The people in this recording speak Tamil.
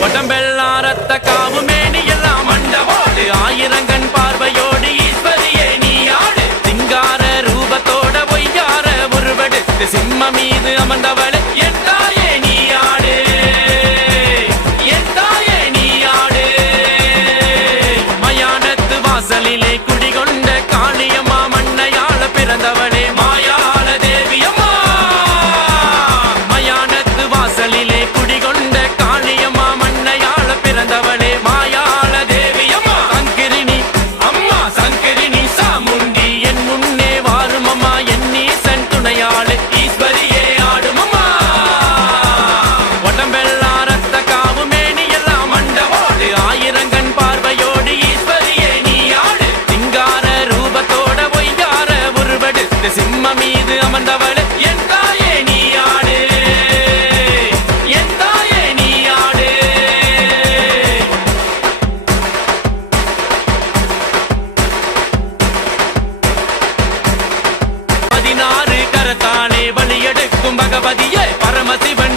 உடம்பெல்லாம் ரத்த காவு மேனி எல்லாம் மண்டவோடு ஆயிரங்கண் பார்வையோடு ஈஸ்வரியே நீ ஆடு. சிங்கார ரூபத்தோட பொய்யார உருவெடுத்து சிம்ம மீது அமர்ந்தவளே என் தாயே நீ ஆடு. என் தாயே நீ ஆடு. மயானத்து வாசலிலே குடிகொண்ட உருவெடுத்து சிம்ம மீது அமர்ந்தவளே என் தாயே நீ ஆடு என் தாயே நீ ஆடு பதினாறு கரத்தாலே வழியெடுக்கும் பகவதியே பரமசிவன்